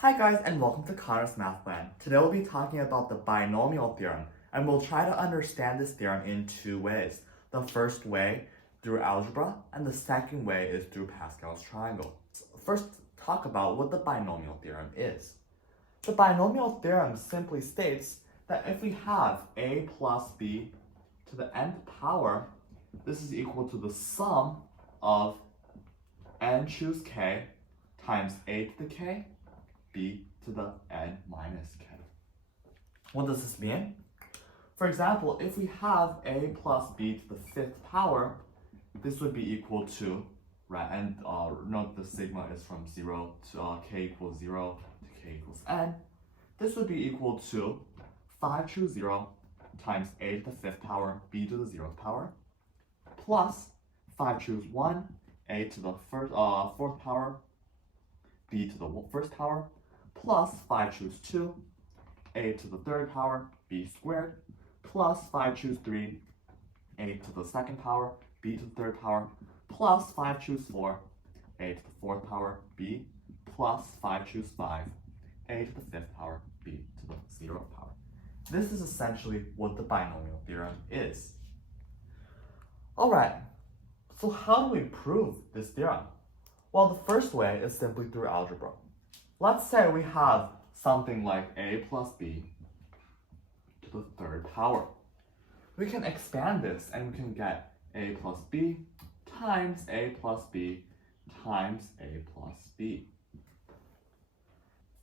Hi guys, and welcome to Connor's Math Plan. Today we'll be talking about the binomial theorem, and we'll try to understand this theorem in two ways. The first way through algebra, and the second way is through Pascal's triangle. First, talk about what the binomial theorem is. The binomial theorem simply states that if we have a plus b to the nth power, this is equal to the sum of n choose k times a to the k b to the n minus k. What does this mean? For example, if we have a plus b to the fifth power, this would be equal to, right, and note the sigma is from 0 to k equals 0 to k equals n. This would be equal to 5 choose 0 times a to the fifth power, b to the 0th power, plus 5 choose 1, a to the fourth power, b to the first power, plus 5 choose 2, a to the third power, b squared, plus 5 choose 3, a to the second power, b to the third power, plus 5 choose 4, a to the fourth power, b, plus 5 choose 5, a to the fifth power, b to the 0th power. This is essentially what the binomial theorem is. Alright, so how do we prove this theorem? Well, the first way is simply through algebra. Let's say we have something like a plus b to the third power. We can expand this and we can get a plus b times a plus b times a plus b.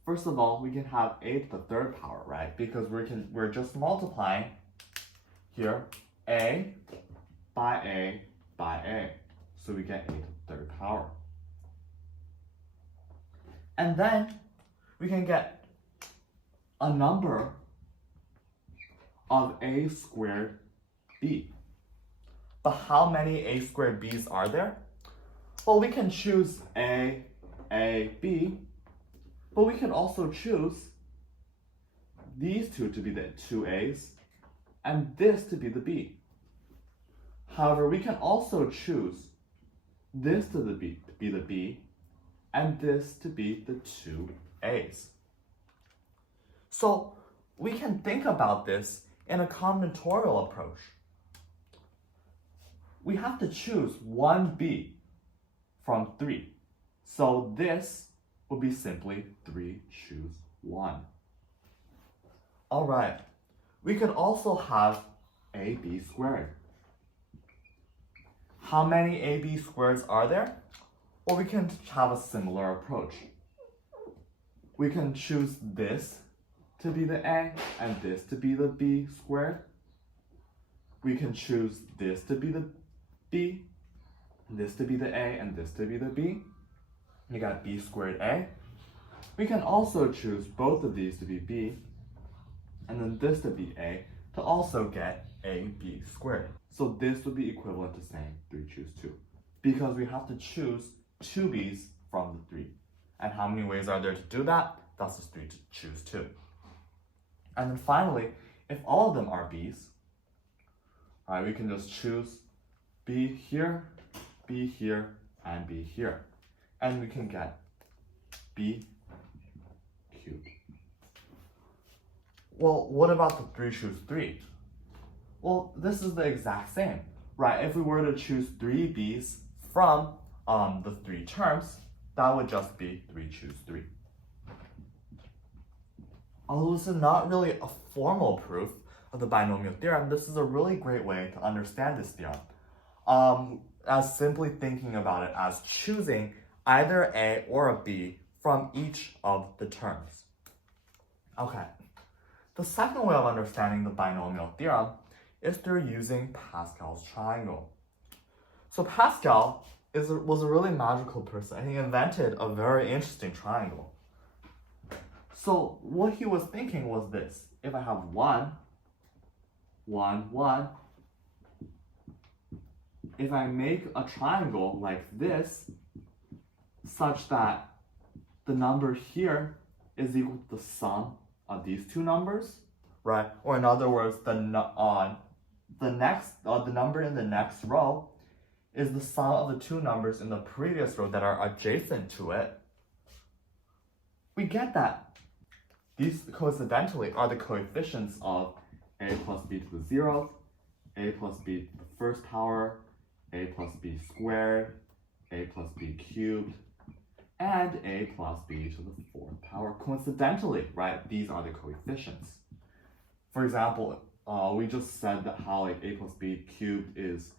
First of all, we can have a to the third power, right? Because we're just multiplying here a by a by a. So we get a to the third power. And then we can get a number of a squared b. But how many a squared b's are there? Well, we can choose a, b, but we can also choose these two to be the two a's and this to be the b. However, we can also choose this to be the b and this to be the two a's. So we can think about this in a combinatorial approach. We have to choose one b from 3. So this will be simply 3 choose 1. Alright, we could also have ab squared. How many ab squareds are there? Well, we can have a similar approach. We can choose this to be the a and this to be the b squared. We can choose this to be the b, this to be the a, and this to be the b. You got b squared a. We can also choose both of these to be b, and then this to be a, to also get ab squared. So this would be equivalent to saying 3 choose 2, because we have to choose 2 b's from the 3. And how many ways are there to do that? That's just 3 to choose 2. And then finally, if all of them are b's, we can just choose b here, and b here. And we can get b cubed. Well, what about the 3 choose 3? Well, this is the exact same, right? If we were to choose 3 b's from the 3 terms, that would just be 3 choose 3. Although this is not really a formal proof of the binomial theorem, this is a really great way to understand this theorem. As simply thinking about it as choosing either a or a b from each of the terms. Okay, the second way of understanding the binomial theorem is through using Pascal's triangle. So Pascal was a really magical person, and he invented a very interesting triangle. So what he was thinking was this: if I have 1, 1, 1, if I make a triangle like this, such that the number here is equal to the sum of these two numbers, right? Or in other words, the number in the next row is the sum of the two numbers in the previous row that are adjacent to it. we get that these coincidentally are the coefficients of a plus b to the 0th, a plus b to the first power, a plus b squared, a plus b cubed, and a plus b to the 4th power. Coincidentally, right, these are the coefficients. For example, we just said that how like a plus b cubed is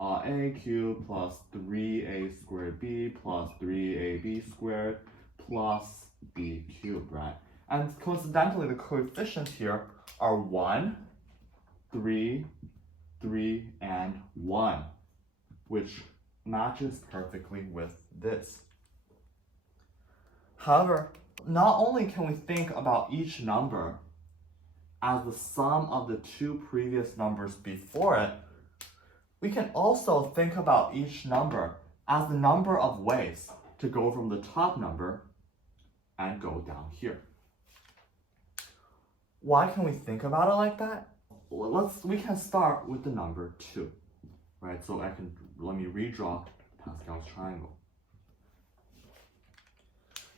a cubed plus 3a squared b plus 3ab squared plus b cubed, right? And coincidentally, the coefficients here are 1, 3, 3, and 1, which matches perfectly with this. However, not only can we think about each number as the sum of the two previous numbers before it, we can also think about each number as the number of ways to go from the top number and go down here. Why can we think about it like that? We can start with the number 2, right? So let me redraw Pascal's triangle.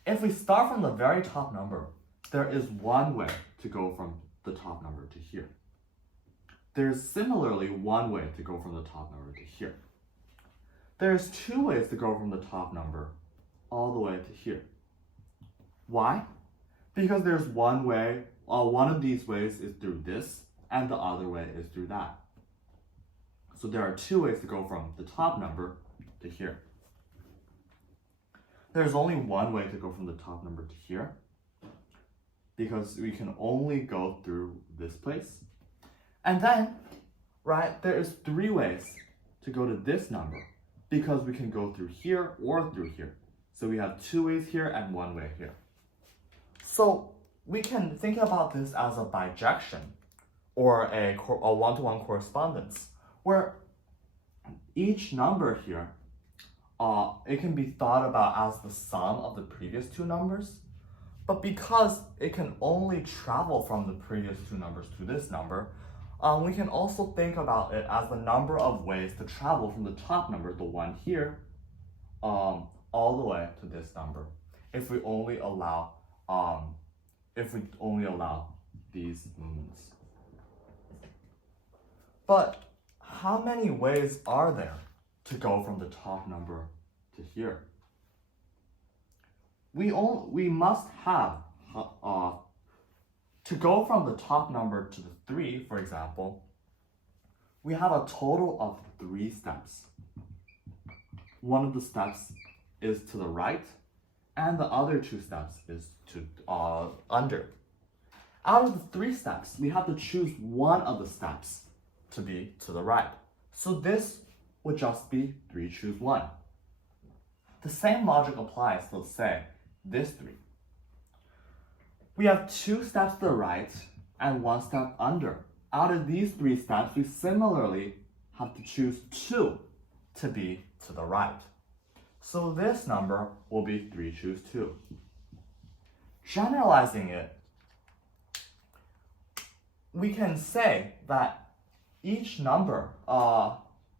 If we start from the very top number, there is one way to go from the top number to here. There's similarly one way to go from the top number to here. There's two ways to go from the top number all the way to here. Why? Because there's one way, one of these ways is through this, and the other way is through that. So there are two ways to go from the top number to here. There's only one way to go from the top number to here, because we can only go through this place. And then, right, there is three ways to go to this number, because we can go through here or through here. So we have two ways here and one way here. So we can think about this as a bijection, or a one-to-one correspondence, where each number here, it can be thought about as the sum of the previous two numbers. But because it can only travel from the previous two numbers to this number, we can also think about it as the number of ways to travel from the top number, the one here, all the way to this number, if we only allow these movements. But how many ways are there to go from the top number to here? We must have to go from the top number to the 3, for example, we have a total of 3 steps. One of the steps is to the right, and the other 2 steps is to under. Out of the 3 steps, we have to choose one of the steps to be to the right. So this would just be 3 choose 1. The same logic applies, let's say, this 3. We have 2 steps to the right and 1 step under. Out of these 3 steps, we similarly have to choose 2 to be to the right. So this number will be 3 choose 2. Generalizing it, we can say that each number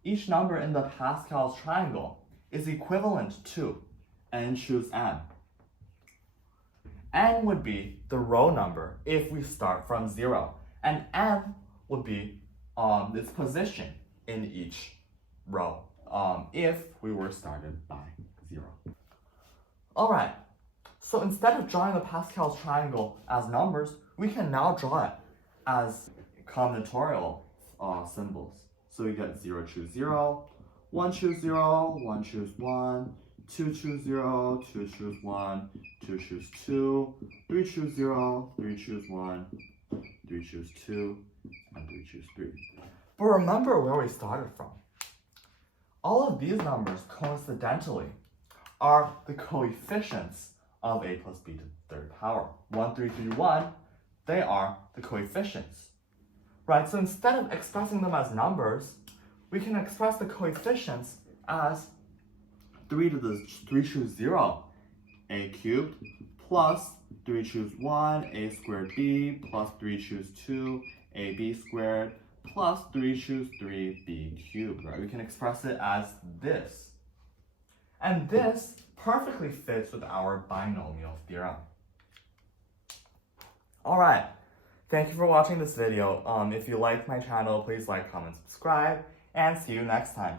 in the Pascal's triangle is equivalent to n choose n. N would be the row number if we start from 0, and n would be its position in each row if we were started by 0. Alright, so instead of drawing the Pascal's triangle as numbers, we can now draw it as combinatorial symbols. So we get 0 choose 0, 1 choose 0, 1 choose 1, 2 choose 0, 2 choose 1, 2 choose 2, 3 choose 0, 3 choose 1, 3 choose 2, and 3 choose 3. But remember where we started from. All of these numbers, coincidentally, are the coefficients of a plus b to the 3rd power. 1, 3, 3, 1, they are the coefficients. Right, so instead of expressing them as numbers, we can express the coefficients as 3 to the 3 choose 0, a cubed, plus 3 choose 1, a squared b, plus 3 choose 2, ab squared, plus 3 choose 3, b cubed, right? We can express it as this. And this perfectly fits with our binomial theorem. Alright, thank you for watching this video. If you liked my channel, please like, comment, subscribe, and see you next time.